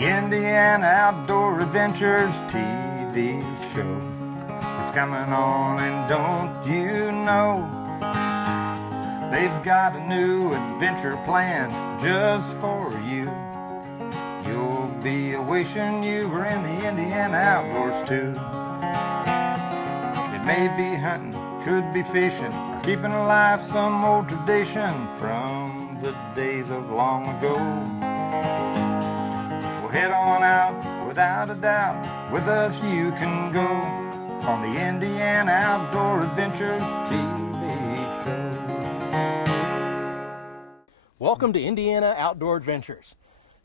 Indiana Outdoor Adventures TV show is coming on, and don't you know they've got a new adventure planned just for you. You'll be wishing you were in the Indiana outdoors too. It may be hunting, could be fishing, or keeping alive some old tradition from the days of long ago. Well, head on out, without a doubt, with us you can go on the Indiana Outdoor Adventures TV show. Welcome to Indiana Outdoor Adventures.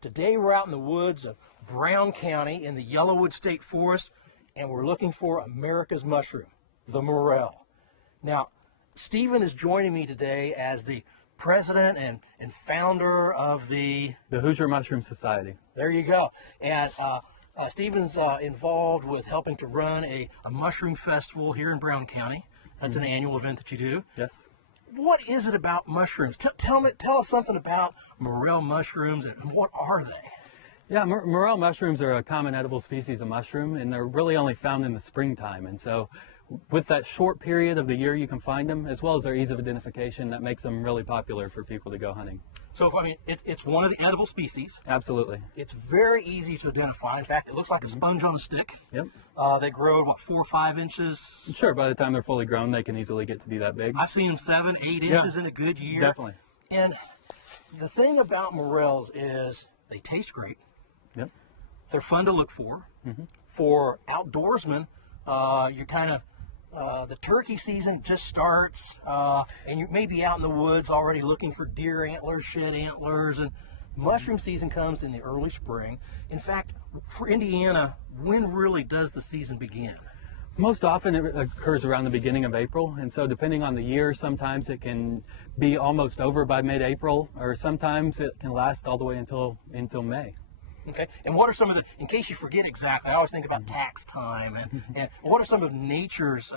Today we're out in the woods of Brown County in the Yellowwood State Forest, and we're looking for America's mushroom, the morel. Now, Stephen is joining me today as the president and founder of the Hoosier Mushroom Society. There you go. And Stephen's involved with helping to run a mushroom festival here in Brown County. That's an annual event that you do. Yes. What is it about mushrooms? Tell us something about morel mushrooms, and what are they? Yeah, morel mushrooms are a common edible species of mushroom, and they're really only found in the springtime. And so with that short period of the year you can find them, as well as their ease of identification, that makes them really popular for people to go hunting. So, I mean, it's one of the edible species. Absolutely. It's very easy to identify. In fact, it looks like a sponge on a stick. Yep. They grow, what, 4 or 5 inches? Sure, by the time they're fully grown, they can easily get to be that big. I've seen them 7, 8 inches in a good year. Definitely. And the thing about morels is they taste great. Yep. They're fun to look for. For outdoorsmen, you're kind of, the turkey season just starts, and you may be out in the woods already looking for deer antlers, shed antlers, and mushroom season comes in the early spring. In fact, for Indiana, when really does the season begin? Most often it occurs around the beginning of April, and so depending on the year, sometimes it can be almost over by mid-April, or sometimes it can last all the way until May. Okay, and what are some of the, in case you forget exactly, I always think about tax time, and what are some of nature's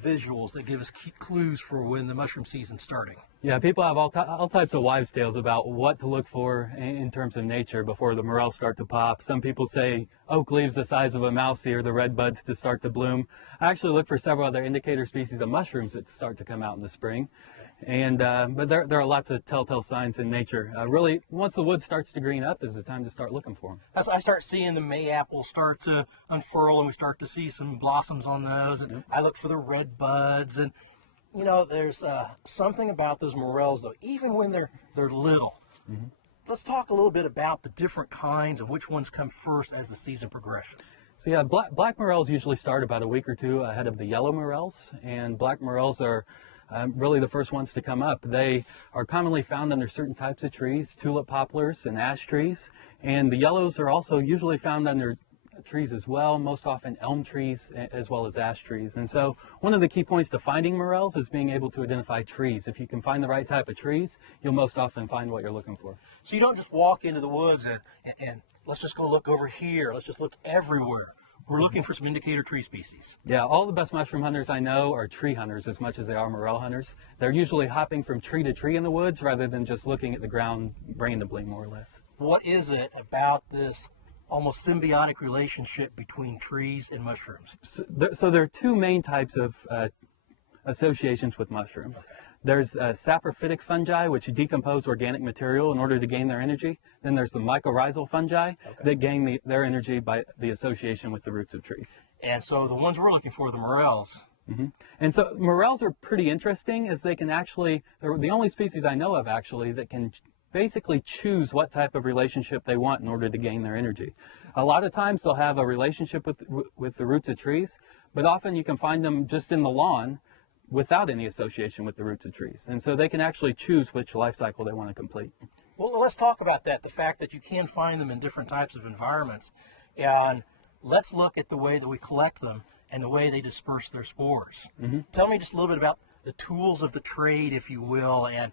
visuals that give us clues for when the mushroom season's starting? Yeah, people have all types of wives' tales about what to look for in terms of nature before the morels start to pop. Some people say oak leaves the size of a mouse ear, the red buds to start to bloom. I actually look for several other indicator species of mushrooms that start to come out in the spring. And but there are lots of telltale signs in nature. Really, once the wood starts to green up is the time to start looking for them. As I start seeing the May apples start to unfurl, and we start to see some blossoms on those, and I look for the red buds. And you know, there's something about those morels, though, even when they're little. Let's talk a little bit about the different kinds and which ones come first as the season progresses. So yeah, black morels usually start about a week or two ahead of the yellow morels, and black morels are really the first ones to come up. They are commonly found under certain types of trees, tulip poplars and ash trees, and the yellows are also usually found under trees as well, most often elm trees as well as ash trees. And so one of the key points to finding morels is being able to identify trees. If you can find the right type of trees, you'll most often find what you're looking for. So you don't just walk into the woods and let's just go look over here, let's just look everywhere. We're looking for some indicator tree species. Yeah, all the best mushroom hunters I know are tree hunters as much as they are morel hunters. They're usually hopping from tree to tree in the woods rather than just looking at the ground randomly, more or less. What is it about this almost symbiotic relationship between trees and mushrooms? So there are two main types of associations with mushrooms. Okay. There's saprophytic fungi, which decompose organic material in order to gain their energy. Then there's the mycorrhizal fungi that gain their energy by the association with the roots of trees. And so the ones we're looking for are the morels. And so morels are pretty interesting, as they can actually, they're the only species I know of actually that can basically choose what type of relationship they want in order to gain their energy. A lot of times they'll have a relationship with the roots of trees, but often you can find them just in the lawn without any association with the roots of trees. And so they can actually choose which life cycle they want to complete. Well, let's talk about that, the fact that you can find them in different types of environments. And let's look at the way that we collect them and the way they disperse their spores. Tell me just a little bit about the tools of the trade, if you will, and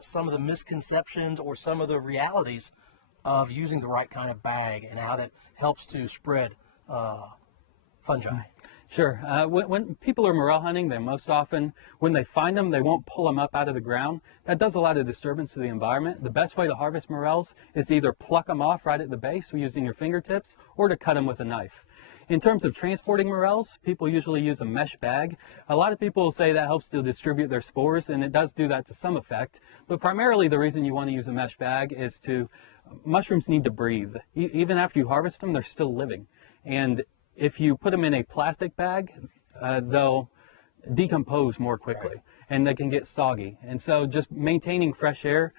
some of the misconceptions or some of the realities of using the right kind of bag and how that helps to spread fungi. Sure. When people are morel hunting, they most often, when they find them, they won't pull them up out of the ground. That does a lot of disturbance to the environment. The best way to harvest morels is to either pluck them off right at the base using your fingertips or to cut them with a knife. In terms of transporting morels, people usually use a mesh bag. A lot of people say that helps to distribute their spores, and it does do that to some effect. But primarily the reason you want to use a mesh bag is mushrooms need to breathe. Even after you harvest them, they're still living. And if you put them in a plastic bag, they'll decompose more quickly and they can get soggy. And so just maintaining fresh air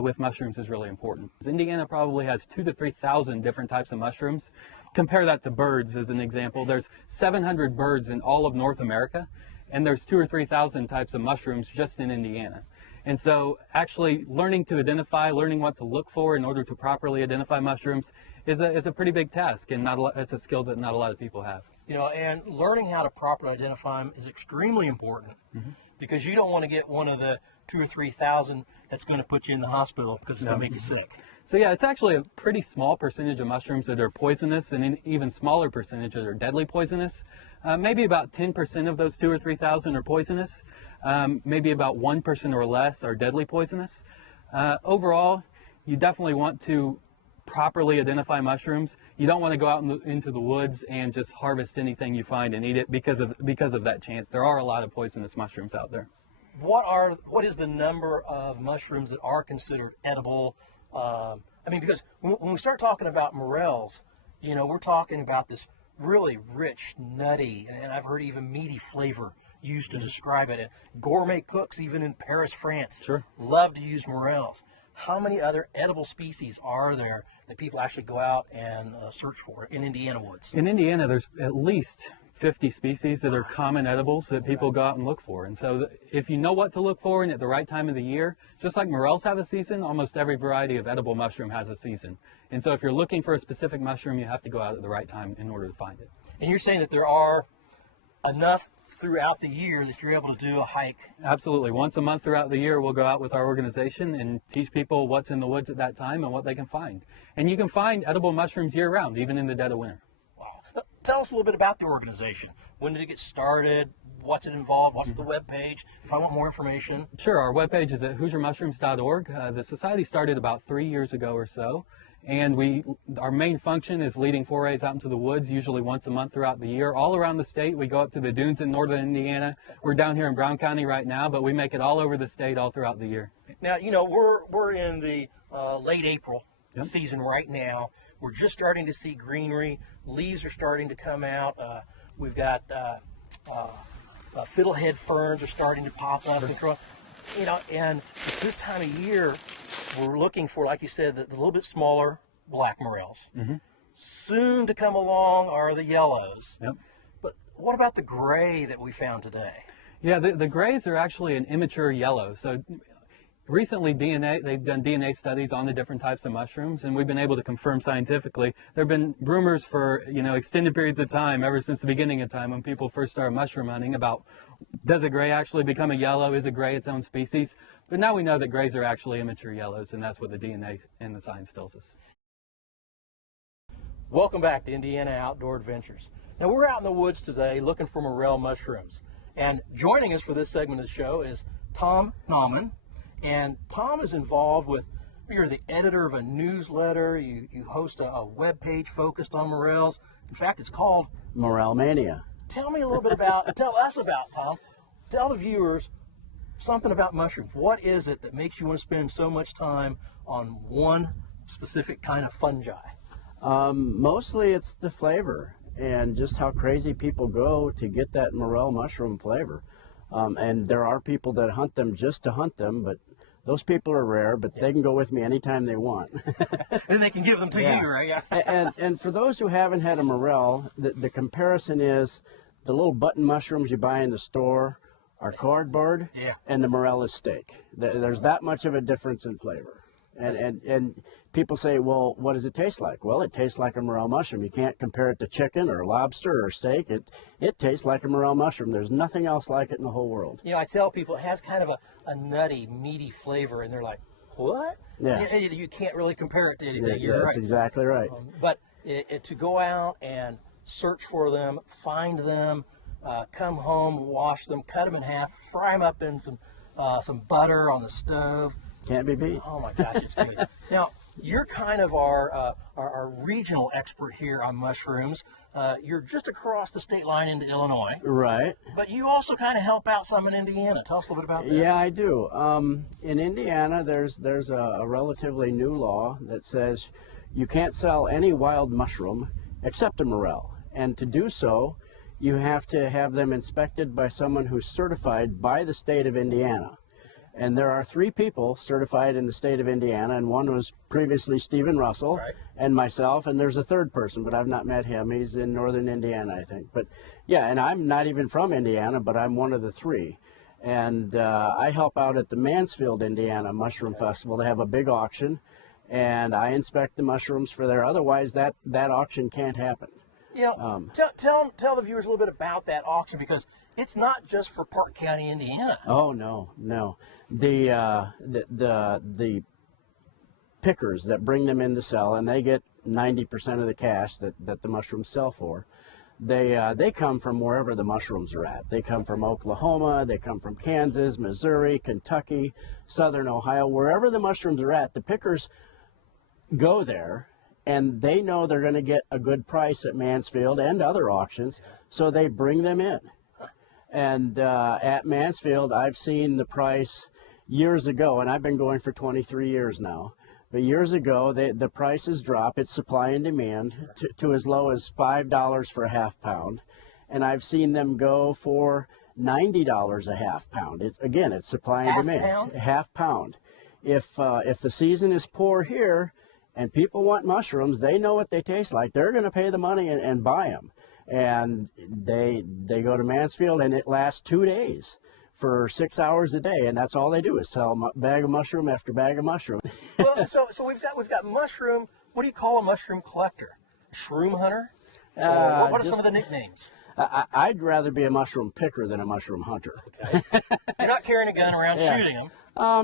with mushrooms is really important. Indiana probably has 2,000 to 3,000 different types of mushrooms. Compare that to birds as an example. There's 700 birds in all of North America, and there's 2,000 or 3,000 types of mushrooms just in Indiana. And so actually learning to identify, learning what to look for in order to properly identify mushrooms is a pretty big task, and it's a skill that not a lot of people have. You know, and learning how to properly identify them is extremely important because you don't want to get one of the 2,000 or 3,000 that's going to put you in the hospital because it's going to make you sick. So yeah, it's actually a pretty small percentage of mushrooms that are poisonous, and an even smaller percentage that are deadly poisonous. Maybe about 10% of those 2,000 or 3,000 are poisonous. Maybe about 1% or less are deadly poisonous. Overall, you definitely want to properly identify mushrooms. You don't want to go out into the woods and just harvest anything you find and eat it because of that chance. There are a lot of poisonous mushrooms out there. What is the number of mushrooms that are considered edible? I mean, because when we start talking about morels, you know, we're talking about this really rich, nutty, and I've heard even meaty flavor used to describe it. And gourmet cooks, even in Paris, France, love to use morels. How many other edible species are there that people actually go out and search for in Indiana woods? In Indiana, there's at least 50 species that are common edibles that people go out and look for. And so if you know what to look for and at the right time of the year, just like morels have a season, almost every variety of edible mushroom has a season. And so if you're looking for a specific mushroom, you have to go out at the right time in order to find it. And you're saying that there are enough throughout the year that you're able to do a hike? Absolutely. Once a month throughout the year, we'll go out with our organization and teach people what's in the woods at that time and what they can find. And you can find edible mushrooms year-round, even in the dead of winter. Wow. Tell us a little bit about the organization. When did it get started? What's it involved? What's the web page? If I want more information. Sure. Our web page is at HoosierMushrooms.org. The society started about 3 years ago or so. And our main function is leading forays out into the woods, usually once a month throughout the year. All around the state, we go up to the dunes in northern Indiana. We're down here in Brown County right now, but we make it all over the state, all throughout the year. Now, you know, we're in the late April season right now. We're just starting to see greenery. Leaves are starting to come out. We've got fiddlehead ferns are starting to pop up. You know, and this time of year, we're looking for, like you said, the little bit smaller black morels. Soon to come along are the yellows. But what about the gray that we found today? Yeah, the grays are actually an immature yellow. So recently they've done DNA studies on the different types of mushrooms, and we've been able to confirm scientifically. There have been rumors for, you know, extended periods of time, ever since the beginning of time when people first started mushroom hunting, about does a gray actually become a yellow? Is a gray its own species? But now we know that grays are actually immature yellows, and that's what the DNA and the science tells us. Welcome back to Indiana Outdoor Adventures. Now we're out in the woods today looking for morel mushrooms. And joining us for this segment of the show is Tom Nauman. And Tom is involved with, you're the editor of a newsletter, you host a web page focused on morels. In fact, it's called Morel Mania. Tell me a little bit about, tell us about, Tom. Tell the viewers something about mushrooms. What is it that makes you want to spend so much time on one specific kind of fungi? Mostly it's the flavor and just how crazy people go to get that morel mushroom flavor. And there are people that hunt them just to hunt them, but those people are rare, but they can go with me anytime they want. And they can give them to you, right? and for those who haven't had a morel, the comparison is the little button mushrooms you buy in the store are cardboard, and the morel is steak. There's that much of a difference in flavor. And people say, well, what does it taste like? Well, it tastes like a morel mushroom. You can't compare it to chicken or lobster or steak. It tastes like a morel mushroom. There's nothing else like it in the whole world. You know, I tell people it has kind of a nutty, meaty flavor, and they're like, what? Yeah. You can't really compare it to anything. Yeah, that's exactly right. But to go out and search for them, find them, come home, wash them, cut them in half, fry them up in some butter on the stove. Can't be beat. Oh my gosh, it's good. Now, you're kind of our regional expert here on mushrooms. You're just across the state line into Illinois. Right. But you also kind of help out some in Indiana. Tell us a little bit about that. Yeah, I do. In Indiana, there's a relatively new law that says you can't sell any wild mushroom except a morel. And to do so, you have to have them inspected by someone who's certified by the state of Indiana. And there are 3 people certified in the state of Indiana, and one was previously Stephen Russell, right, and myself, and there's a 3rd person, but I've not met him. He's in northern Indiana, I think. But yeah, and I'm not even from Indiana, but I'm one of the 3. And I help out at the Mansfield, Indiana Mushroom Festival. They have a big auction, and I inspect the mushrooms for there. Otherwise, that auction can't happen. You know, tell the viewers a little bit about that auction, because it's not just for Park County, Indiana. Oh no. The pickers that bring them in to sell, and they get 90% of the cash that the mushrooms sell for. They come from wherever the mushrooms are at. They come from Oklahoma, they come from Kansas, Missouri, Kentucky, Southern Ohio, wherever the mushrooms are at. The pickers go there, and they know they're going to get a good price at Mansfield and other auctions, so they bring them in. And at Mansfield, I've seen the price years ago, and I've been going for 23 years now. But years ago, the prices drop. It's supply and demand to as low as $5 for a half pound. And I've seen them go for $90 a half pound. It's supply and demand. Pound? Half pound. If the season is poor here and people want mushrooms, they know what they taste like. They're going to pay the money and buy them. And they go to Mansfield, and it lasts 2 days for 6 hours a day, and that's all they do is sell bag of mushroom after bag of mushroom. Well, so we've got mushroom. What do you call a mushroom collector? A shroom hunter? What are some of the nicknames? I'd rather be a mushroom picker than a mushroom hunter. Okay. You're not carrying a gun around shooting them.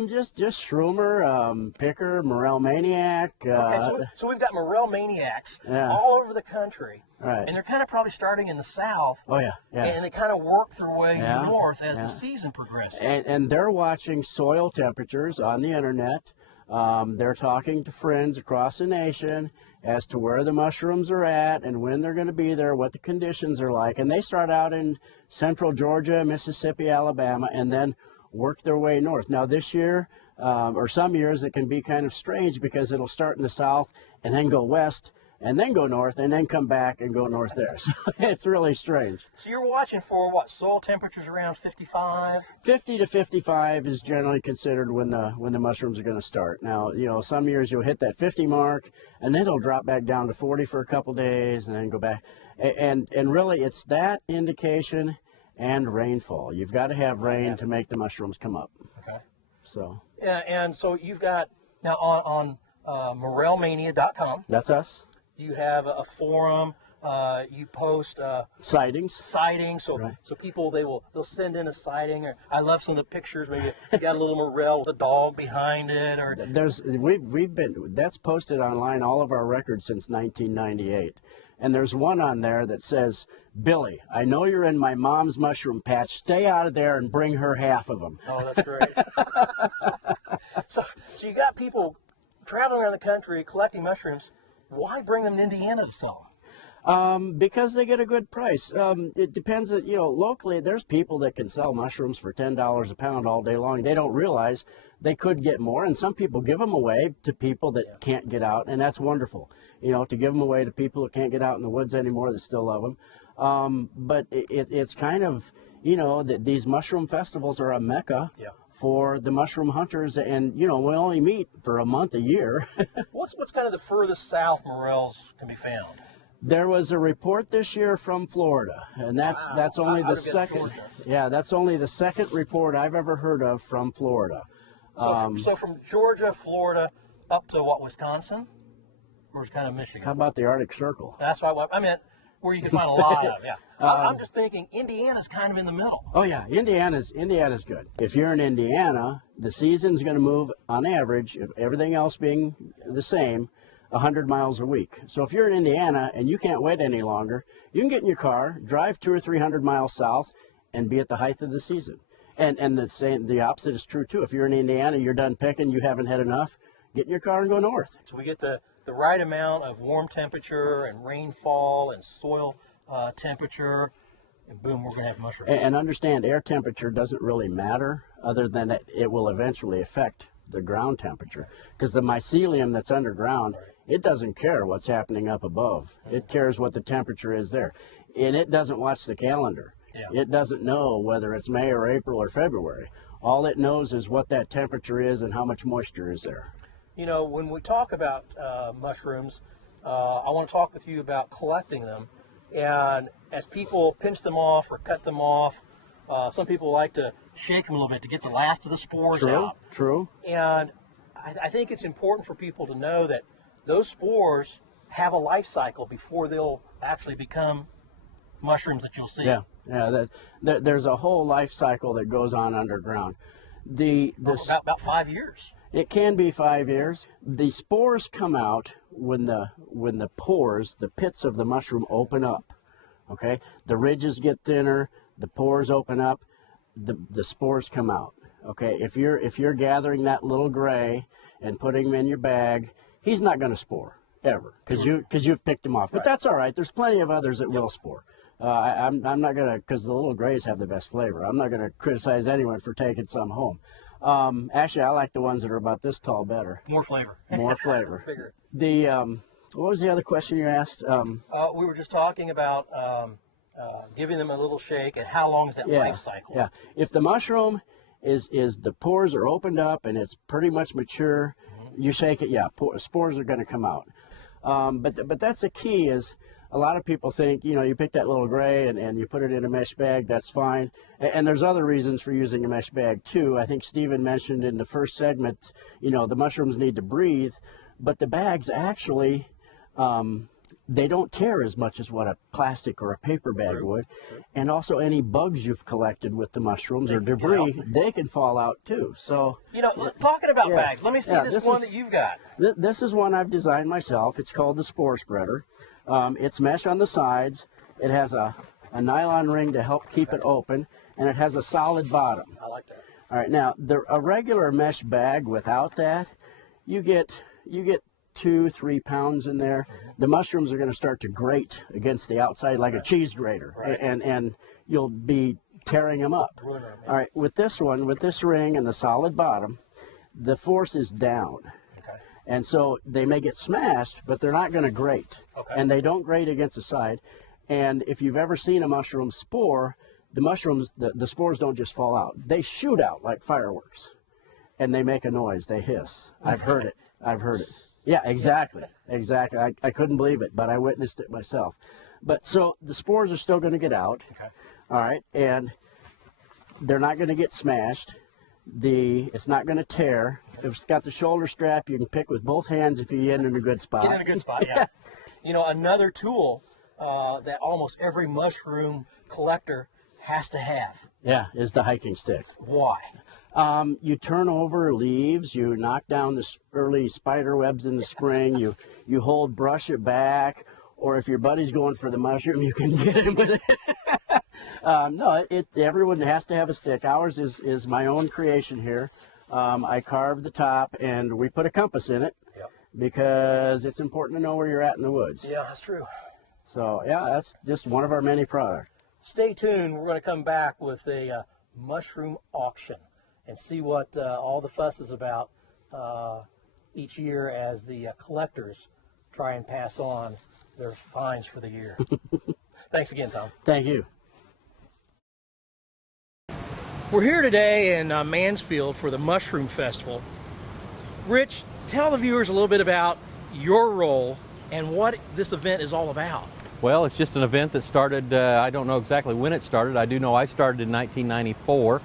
Just shroomer, picker, morel maniac. Okay, so we've got morel maniacs all over the country. Right. And they're kind of probably starting in the south. Oh, yeah. And they kind of work their way north as the season progresses. And they're watching soil temperatures on the internet. They're talking to friends across the nation as to where the mushrooms are at and when they're going to be there, what the conditions are like. And they start out in central Georgia, Mississippi, Alabama, and then work their way north. Now this year, or some years, it can be kind of strange because it'll start in the south and then go west and then go north and then come back and go north there. So it's really strange. So you're watching for what, soil temperatures around 55? 50 to 55 is generally considered when the mushrooms are going to start. Now, some years you'll hit that 50 mark and then it'll drop back down to 40 for a couple days and then go back. And really it's that indication and rainfall. You've got to have rain to make the mushrooms come up. Okay. So. Yeah, and so you've got now on morelmania.com. That's us. You have a forum. You post sightings. So right. So people they'll send in a sighting. Or I love some of the pictures. Maybe you got a little morel with a dog behind it. Or that's posted online, all of our records since 1998. And there's one on there that says, "Billy, I know you're in my mom's mushroom patch. Stay out of there and bring her half of them." Oh, that's great. So you got people traveling around the country collecting mushrooms. Why bring them to Indiana to sell them? Because they get a good price. It depends. Locally, there's people that can sell mushrooms for $10 a pound all day long. They don't realize they could get more, and some people give them away to people that can't get out, and that's wonderful. To give them away to people that can't get out in the woods anymore that still love them. But it's kind of, these mushroom festivals are a mecca. Yeah. For the mushroom hunters, and we only meet for a month a year. What's kind of the furthest south morels can be found? There was a report this year from Florida, and that's only the second. Georgia. Yeah, that's only the second report I've ever heard of from Florida. So from Georgia, Florida, up to what, Wisconsin, or is kind of Michigan? How about the Arctic Circle? That's what I meant. Where you can find a lot of, yeah. I'm just thinking Indiana's kind of in the middle. Oh yeah, Indiana's good. If you're in Indiana, the season's going to move on average, if everything else being the same, 100 miles a week. So if you're in Indiana and you can't wait any longer, you can get in your car, drive 200 or 300 miles south, and be at the height of the season. And the opposite is true too. If you're in Indiana, you're done picking, you haven't had enough, get in your car and go north. So we get the right amount of warm temperature and rainfall and soil temperature, and boom, we're going to have mushrooms. And understand, air temperature doesn't really matter, other than it will eventually affect the ground temperature. Because the mycelium that's underground, it doesn't care what's happening up above. It cares what the temperature is there. And it doesn't watch the calendar. Yeah. It doesn't know whether it's May or April or February. All it knows is what that temperature is and how much moisture is there. You know, when we talk about mushrooms, I want to talk with you about collecting them. And as people pinch them off or cut them off, some people like to shake them a little bit to get the last of the spores out. True. And I think it's important for people to know that those spores have a life cycle before they'll actually become mushrooms that you'll see. Yeah. There's a whole life cycle that goes on underground. About 5 years. It can be 5 years. The spores come out when the pores, the pits of the mushroom open up. Okay, the ridges get thinner, the pores open up, the spores come out. Okay, if you're gathering that little gray and putting him in your bag, he's not going to spore ever because you've picked him off. But that's all right. There's plenty of others that will spore. I'm not going to, because the little grays have the best flavor. I'm not going to criticize anyone for taking some home. Actually, I like the ones that are about this tall better. More flavor. More flavor. Bigger. What was the other question you asked? We were just talking about giving them a little shake and how long is that life cycle? Yeah. If the mushroom is the pores are opened up and it's pretty much mature, you shake it, spores are going to come out. But that's the key is, a lot of people think, you pick that little gray and you put it in a mesh bag, that's fine. And there's other reasons for using a mesh bag too. I think Stephen mentioned in the first segment, the mushrooms need to breathe, but the bags actually, they don't tear as much as what a plastic or a paper bag would. And also any bugs you've collected with the mushrooms or debris, they can fall out too. So, talking about bags, let me see this one that you've got. This is one I've designed myself. It's called the Spore Spreader. It's mesh on the sides. It has a nylon ring to help keep it open, and it has a solid bottom. I like that. All right, now a regular mesh bag without that, you get 2-3 pounds in there. The mushrooms are going to start to grate against the outside like a cheese grater, and you'll be tearing them up. All right, with this one, with this ring and the solid bottom, the force is down. And so they may get smashed, but they're not going to grate. And they don't grate against the side. And if you've ever seen a mushroom spore, the mushrooms, the spores don't just fall out. They shoot out like fireworks. And they make a noise. They hiss. I've heard it. Yeah, exactly. I couldn't believe it, but I witnessed it myself. But so the spores are still going to get out. All right. And they're not going to get smashed. It's not going to tear. If it's got the shoulder strap, you can pick with both hands if you get in a good spot. Get in a good spot, yeah. Another tool that almost every mushroom collector has to have. Yeah, is the hiking stick. Why? You turn over leaves, you knock down the early spider webs in the spring, you hold brush it back, or if your buddy's going for the mushroom, you can get him with it. No, everyone has to have a stick. Ours is my own creation here. I carved the top and we put a compass in it because it's important to know where you're at in the woods. Yeah, that's true. So yeah, that's just one of our many products. Stay tuned. We're going to come back with a mushroom auction and see what all the fuss is about each year as the collectors try and pass on their finds for the year. Thanks again, Tom. Thank you. We're here today in Mansfield for the Mushroom Festival. Rich, tell the viewers a little bit about your role and what this event is all about. Well, it's just an event that started, I don't know exactly when it started. I do know I started in 1994,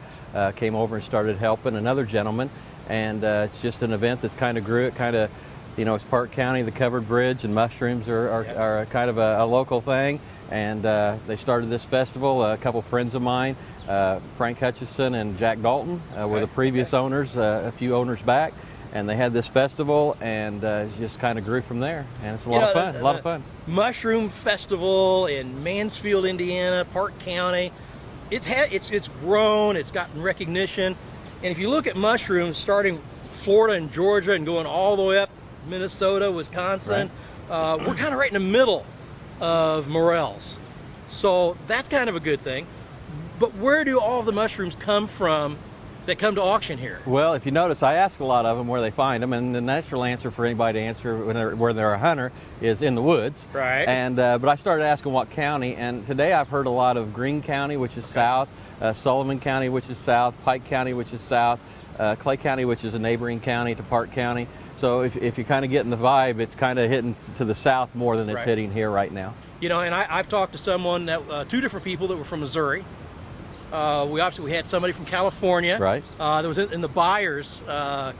came over and started helping another gentleman, and it's just an event that's kind of grew. It kind of, it's Park County, the covered bridge, and mushrooms are kind of a local thing, and they started this festival. A couple friends of mine, Frank Hutchison and Jack Dalton, were the previous owners, a few owners back, and they had this festival, and it just kind of grew from there, and it's a lot of fun. A lot of fun. Mushroom Festival in Mansfield, Indiana, Park County. It's grown. It's gotten recognition, and if you look at mushrooms, starting Florida and Georgia and going all the way up Minnesota, Wisconsin, we're kind of right in the middle of morels, so that's kind of a good thing. But where do all the mushrooms come from that come to auction here? Well, if you notice, I ask a lot of them where they find them, and the natural answer for anybody to answer where they're a hunter is in the woods. Right. And but I started asking what county, and today I've heard a lot of Greene County, which is south, Sullivan County, which is south, Pike County, which is south, Clay County, which is a neighboring county to Park County. So if you're kind of getting the vibe, it's kind of hitting to the south more than it's hitting here right now. You know, and I've talked to someone that two different people that were from Missouri. We had somebody from California. Right. That was in the buyers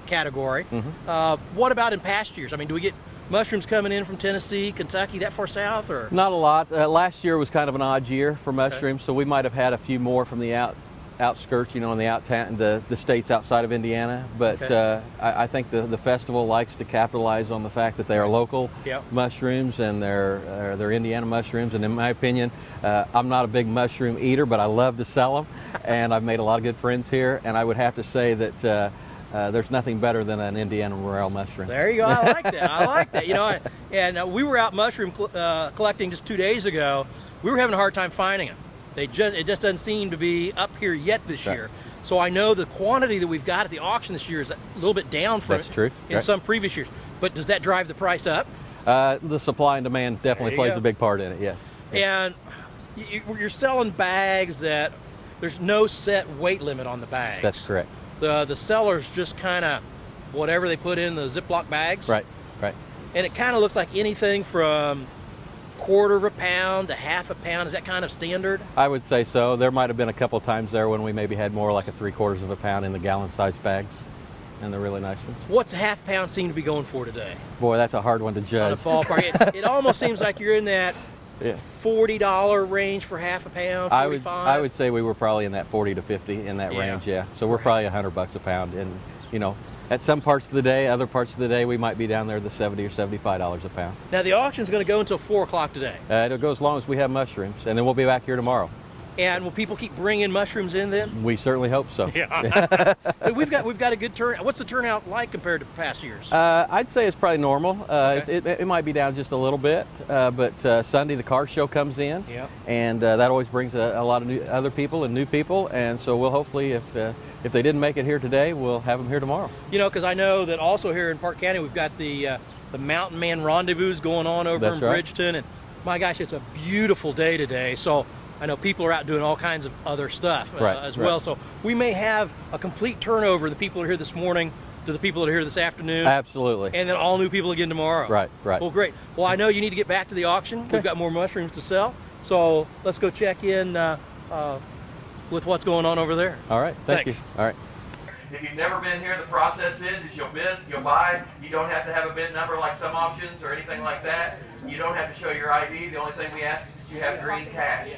category. What about in past years? I mean, do we get mushrooms coming in from Tennessee, Kentucky, that far south, or? Not a lot. Last year was kind of an odd year for mushrooms, so we might have had a few more from the outskirts, you know, in the states outside of Indiana. But I think the festival likes to capitalize on the fact that they are local mushrooms, and they're Indiana mushrooms. And in my opinion, I'm not a big mushroom eater, but I love to sell them, and I've made a lot of good friends here. And I would have to say that there's nothing better than an Indiana morel mushroom. There you go. I like that. I like that. You know, and we were out mushroom collecting just 2 days ago. We were having a hard time finding them. It just doesn't seem to be up here yet this year. So I know the quantity that we've got at the auction this year is a little bit down from in some previous years. But does that drive the price up? The supply and demand definitely plays a big part in it, yes. And you're selling bags that there's no set weight limit on the bags. That's correct. The sellers just kind of whatever they put in the Ziploc bags. Right. And it kind of looks like anything from 1/4 of a pound to 1/2 a pound. Is that kind of standard? I would say so. There might have been a couple times there when we maybe had more like a 3/4 of a pound in the gallon-sized bags, and they're really nice ones. What's a 1/2 pound seem to be going for today? Boy, that's a hard one to judge. On the ballpark. it almost seems like you're in that $40 range for 1/2 a pound. 45. I would say we were probably in that 40 to 50 in that range. Yeah. So we're probably $100 a pound, and you know, at some parts of the day, other parts of the day, we might be down there at the $70 or $75 a pound. Now the auction's going to go until 4 o'clock today. It'll go as long as we have mushrooms, and then we'll be back here tomorrow. And will people keep bringing mushrooms in then? We certainly hope so. Yeah. We've got a good turnout. What's the turnout like compared to past years? I'd say it's probably normal. It might be down just a little bit, but Sunday the car show comes in, and that always brings a lot of other people and new people, and so we'll hopefully, if they didn't make it here today, we'll have them here tomorrow. You know, because I know that also here in Park County we've got the Mountain Man Rendezvous going on over in Bridgeton, and my gosh, it's a beautiful day today. So I know people are out doing all kinds of other stuff as well. So we may have a complete turnover, the people that are here this morning to the people that are here this afternoon. Absolutely. And then all new people again tomorrow. Right. Well, great. Well, I know you need to get back to the auction. We've got more mushrooms to sell. So let's go check in with what's going on over there. All right. Thank you. All right. If you've never been here, the process is you'll bid, you'll buy. You don't have to have a bid number like some auctions or anything like that. You don't have to show your ID. The only thing we ask is that you have green cash.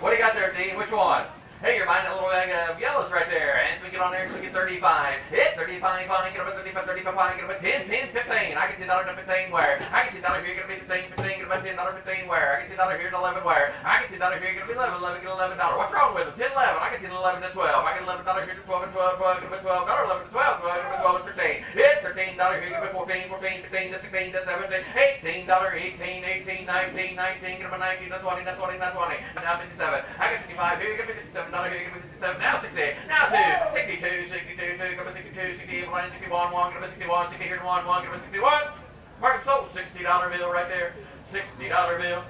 What do you got there, Dean? Which one? Hey, you're buying that little bag of yellows right there. And so we get on there and we get 35. Hit 35, fine, get up at 35, 35, fine, get up at 10, 10, 15. I get $10 to 15 where? I get $10 here, get up at 15, 15, get up at $10, 15 where? I get $10 here to 11 where? I get $10 here, get up at 11, 11, get $11. What's wrong with them? 10, 11. I get 10, 11 to 12. I get $11 here to 12 and 12, 12, get up at $12, 11 to 12, 12, get up at 12 and 13. Hit $13 here, get up at 14, 14, 15 to 16 to 17, $18, 18, 18, 19, 19, get up at 19 to 20, to 20, to 20. Now 57. I get 55 here, get up at $57 here, get up at 57. Now 60, now 2, 62, 62, 2, go to 62, 60, 61, 1, go to 61, 60, here to 1, 1, go to 61. Market sold, $60 bill right there, $60 bill.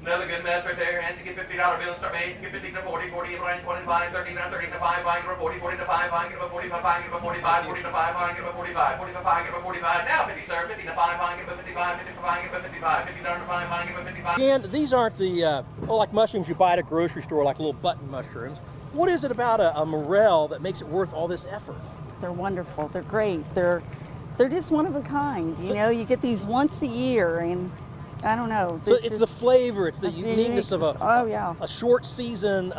Another good mess right there. Hands to get $50 bills. Start making. Get 50 to 40, 40, 25, 30 to 30 to 5, 5, get about 40, 40 to 5, 5, get about 45, 5, get about 45, 40 to 5, 5, get about 45, 40 to 5, get about 45. Now 50, sir. 50 to 5, 5, get about 55, 50 to 5, get about 55, $50 to 5, 5, get about 55. And these aren't the like mushrooms you buy at a grocery store, like little button mushrooms. What is it about a morel that makes it worth all this effort? They're wonderful. They're great. They're just one of a kind. You know, you get these once a year, and I don't know. So it's the flavor, it's the uniqueness of a short season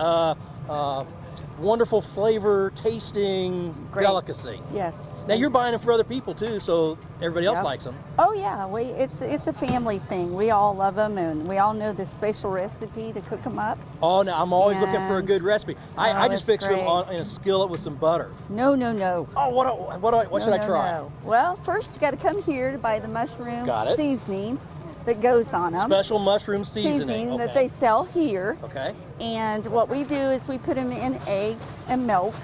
wonderful flavor, tasting delicacy. Yes. Now you're buying them for other people too, so everybody else Yep. likes them. Oh yeah, it's a family thing. We all love them, and we all know the special recipe to cook them up. Oh, no, I'm always looking for a And- good recipe. I Oh, just it's fix them great. in a skillet with some butter. No, no, no. Oh, what should I try? No. Well, first you got to come here to buy the mushroom Got it. seasoning that goes on them. Special mushroom seasoning. That they sell here. Okay. And what we do is we put them in egg and milk,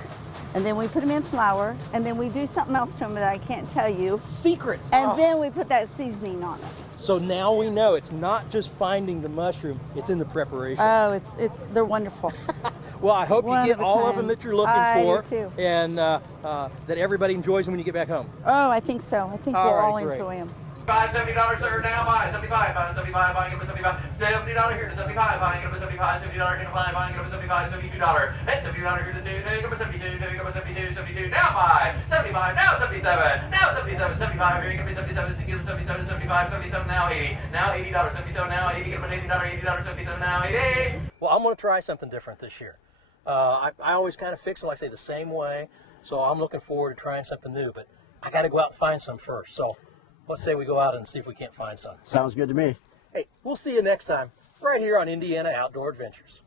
and then we put them in flour, and then we do something else to them that I can't tell you. Secrets. And Oh. then we put that seasoning on it. So now we know it's not just finding the mushroom, it's in the preparation. Oh, they're wonderful. Well, I hope One you get of a all of kind. them that you're looking I for, do too. and that everybody enjoys them when you get back home. Oh, I think so. I think All we'll right, all great. enjoy them. $70, sir, now buy 75, $75, buying it for 75, $70 here to 75, buying it for 75, $70 here to buy, buying it for 75, $72, and $70 here to do, take it for 72, take it for 72, 72, now buy, 75, now 77, now 77, 75, here you can be 77, get it for 77, 75, 77, now 80, now $80, 77, now 80, get it for $80, 77, now 80. Well, I'm going to try something different this year. I always kind of fix it, like I say, the same way, so I'm looking forward to trying something new, but I got to go out and find some first. So let's say we go out and see if we can't find some. Sounds good to me. Hey, we'll see you next time, right here on Indiana Outdoor Adventures.